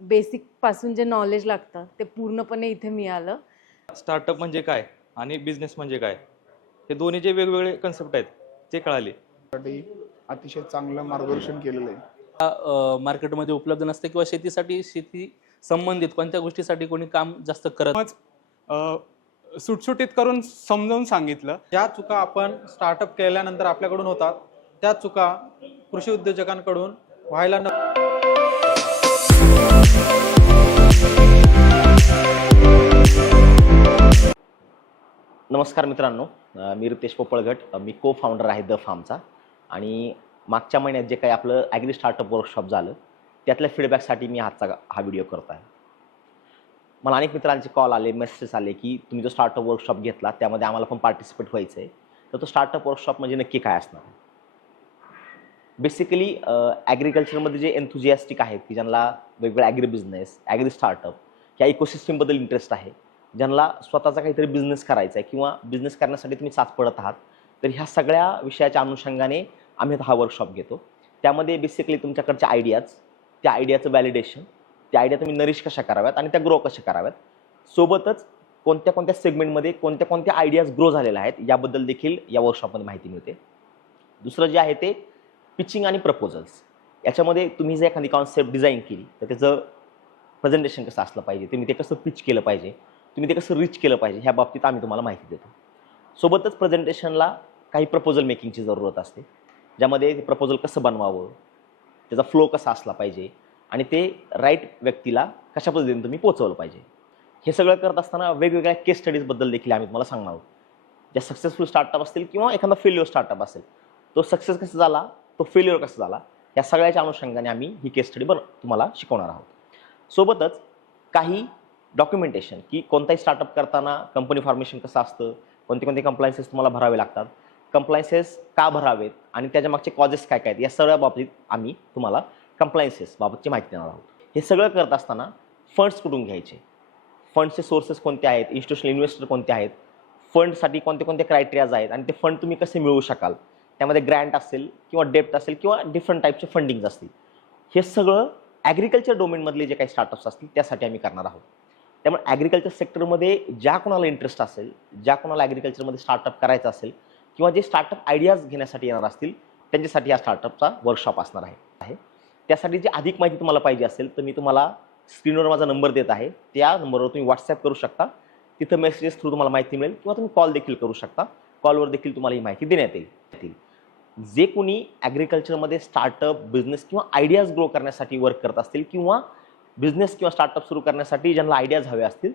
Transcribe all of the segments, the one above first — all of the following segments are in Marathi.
बेसिकपासून जे नॉलेज लागतं ते पूर्णपणे इथे मिळालं. स्टार्टअप म्हणजे काय आणि बिझनेस म्हणजे काय? हे दोन्ही जे वेगवेगळे कन्सेप्ट आहेत ते कळाले. साठी अतिशय चांगलं मार्गदर्शन केलेलं आहे. मार्केटमध्ये उपलब्ध नसते किंवा शेतीसाठी शेती संबंधित कोणत्या गोष्टीसाठी कोणी काम जास्त करत अ, सुटसुटीत करून समजावून सांगितलं. ज्या चुका आपण स्टार्टअप केल्यानंतर आपल्याकडून होतात त्या चुका कृषी उद्योजकांकडून व्हायला न नमस्कार मित्रांनो. मी रितेश पोपळगट. मी को फाउंडर आहे द फार्मचा आणि मागच्या महिन्यात जे काही आपलं ॲग्री स्टार्टअप वर्कशॉप झालं त्यातल्या फीडबॅकसाठी मी आजचा हा व्हिडिओ करत आहे. मला अनेक मित्रांचे कॉल आले मेसेज आले की तुम्ही जो स्टार्टअप वर्कशॉप घेतला त्यामध्ये आम्हाला पण पार्टिसिपेट व्हायचं आहे तर तो स्टार्टअप वर्कशॉप म्हणजे नक्की काय असणार? आहे बेसिकली ॲग्रिकल्चरमध्ये जे एन्थुजियास्टिक आहेत की ज्यांना वेगवेगळ्या ॲग्री बिझनेस ॲग्री स्टार्टअप या इकोसिस्टमबद्दल इंटरेस्ट आहे ज्यांना स्वतःचा काहीतरी बिझनेस करायचा आहे किंवा बिझनेस करण्यासाठी तुम्ही साथ पडत आहात तर ह्या सगळ्या विषयाच्या अनुषंगाने आम्ही हा वर्कशॉप घेतो. त्यामध्ये बेसिकली तुमच्याकडच्या आयडियाज त्या आयडियाचं व्हॅलिडेशन त्या आयडिया तुम्ही नरिश कशा कराव्यात आणि त्या ग्रो कशा कराव्यात. सोबतच कोणत्या कोणत्या सेगमेंटमध्ये कोणत्या कोणत्या आयडियाज ग्रो झालेल्या आहेत याबद्दल देखील या वर्कशॉपमध्ये माहिती मिळते. दुसरं जे आहे ते पिचिंग आणि प्रपोजल्स याच्यामध्ये तुम्ही जर एखादी कॉन्सेप्ट डिझाईन केली तर त्याचं प्रेझेंटेशन कसं असलं पाहिजे? तुम्ही ते कसं पिच केलं पाहिजे? तुम्ही ते कसं रिच केलं पाहिजे? ह्या बाबतीत आम्ही तुम्हाला माहिती देतो. सोबतच प्रेझेंटेशनला काही प्रपोजल मेकिंगची जरूरत असते. ज्यामध्ये ते प्रपोजल कसं बनवावं? त्याचा फ्लो कसा असला पाहिजे? आणि ते राईट व्यक्तीला कशा पद्धतीने तुम्ही पोचवलं पाहिजे? हे सगळं करत असताना वेगवेगळ्या केस स्टडीजबद्दल देखील आम्ही तुम्हाला सांगणार आहोत. ज्या सक्सेसफुल स्टार्टअप असतील किंवा एखादा फेल्युअर स्टार्टअप असेल तो सक्सेस कसा झाला? तो फेल्युअर कसा झाला? या सगळ्याच्या अनुषंगाने आम्ही ही केस स्टडी बन तुम्हाला शिकवणार आहोत. सोबतच काही डॉक्युमेंटेशन की कोणताही स्टार्टअप करताना कंपनी फॉर्मेशन कसं असतं? कोणते कोणते कंप्लायन्सेस तुम्हाला भरावे लागतात? कंप्लायन्सेस का भरावेत? आणि त्याच्या मागचे कॉजेस काय काय आहेत? या सगळ्या बाबतीत आम्ही तुम्हाला कंप्लायन्सेस बाबतची माहिती देणार आहोत. हे सगळं करत असताना फंड्स कुठून घ्यायचे? फंडचे सोर्सेस कोणते आहेत? इन्स्टिट्यूशनल इन्व्हेस्टर कोणते आहेत? फंडसाठी कोणते कोणते क्रायटेरियाज आहेत? आणि ते फंड तुम्ही कसे मिळवू शकाल? त्यामध्ये ग्रँट असेल किंवा डेप्ट असेल किंवा डिफरंट टाईपचे फंडिंग्ज असतील. हे सगळं ॲग्रिकल्चर डोमेनमधले जे काही स्टार्टअप्स असतील त्यासाठी आम्ही करणार आहोत. त्यामुळे ॲग्रिकल्चर सेक्टरमध्ये ज्या कोणाला इंटरेस्ट असेल ज्या कोणाला ॲग्रिकल्चरमध्ये स्टार्टअप करायचं असेल किंवा जे स्टार्टअप आयडियाज घेण्यासाठी येणार असतील त्यांच्यासाठी या स्टार्टअपचा वर्कशॉप असणार आहे. आहे. त्यासाठी जी अधिक माहिती तुम्हाला पाहिजे असेल तर मी तुम्हाला स्क्रीनवर माझा नंबर देत आहे. त्या नंबरवर तुम्ही व्हॉट्सअप करू शकता. तिथं मेसेजेस थ्रू तुम्हाला माहिती मिळेल किंवा तुम्ही कॉल देखील करू शकता. कॉलवर देखील तुम्हाला ही माहिती देण्यात येईल येईल. जे कोणी ॲग्रिकल्चरमध्ये स्टार्टअप बिझनेस किंवा आयडियाज ग्रो करण्यासाठी वर्क करत असतील किंवा बिझनेस किंवा स्टार्टअप सुरू करण्यासाठी ज्यांना आयडियाज हवे असतील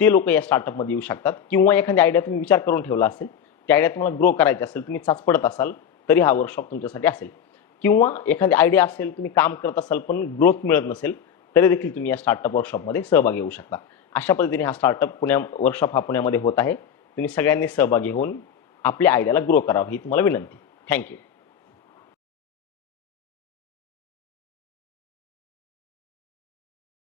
ते लोक या स्टार्टअपमध्ये येऊ शकतात. किंवा एखादी आयडिया तुम्ही विचार करून ठेवला असेल त्या आयडिया तुम्हाला ग्रो करायची असेल तुम्ही चाचपडत असाल तरी हा वर्कशॉप तुमच्यासाठी असेल. किंवा एखादी आयडिया असेल तुम्ही काम करत असाल पण ग्रोथ मिळत नसेल तरी देखील तुम्ही या स्टार्टअप वर्कशॉपमध्ये सहभागी होऊ शकता. अशा पद्धतीने हा स्टार्टअप पुण्या वर्कशॉप हा पुण्यामध्ये होत आहे. तुम्ही सगळ्यांनी सहभागी होऊन आपल्या आयडियाला ग्रो करावं ही तुम्हाला विनंती. Thank you.